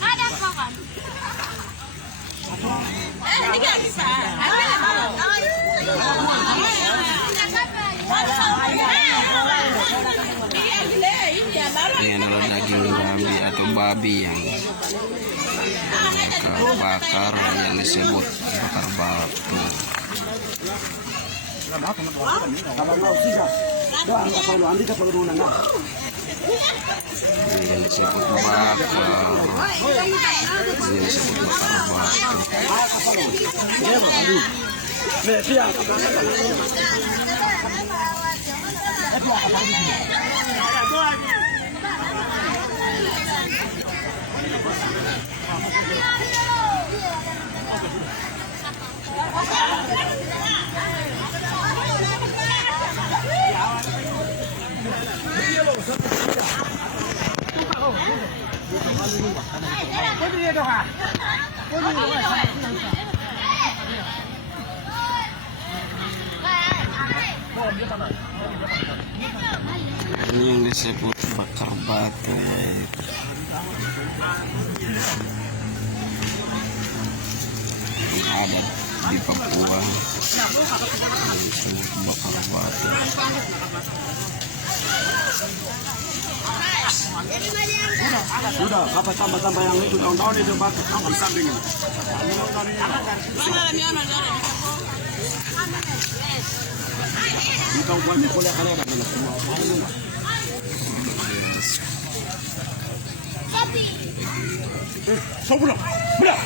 Ada apa kan? Tidak bisa. Ini adalah daging babi atau babi yang bakar yang disebut bakar batu. Ini disebut bakar. Ini disebut bakar batu. Ini yang disebut bakar batu. Ada di Papua disebut bakar batu. Sudah, apa tambah-tambah yang itu tahun-tahun itu bakar di samping ini. Kita buat kuliah kalian kan semua. Sobra. Bra.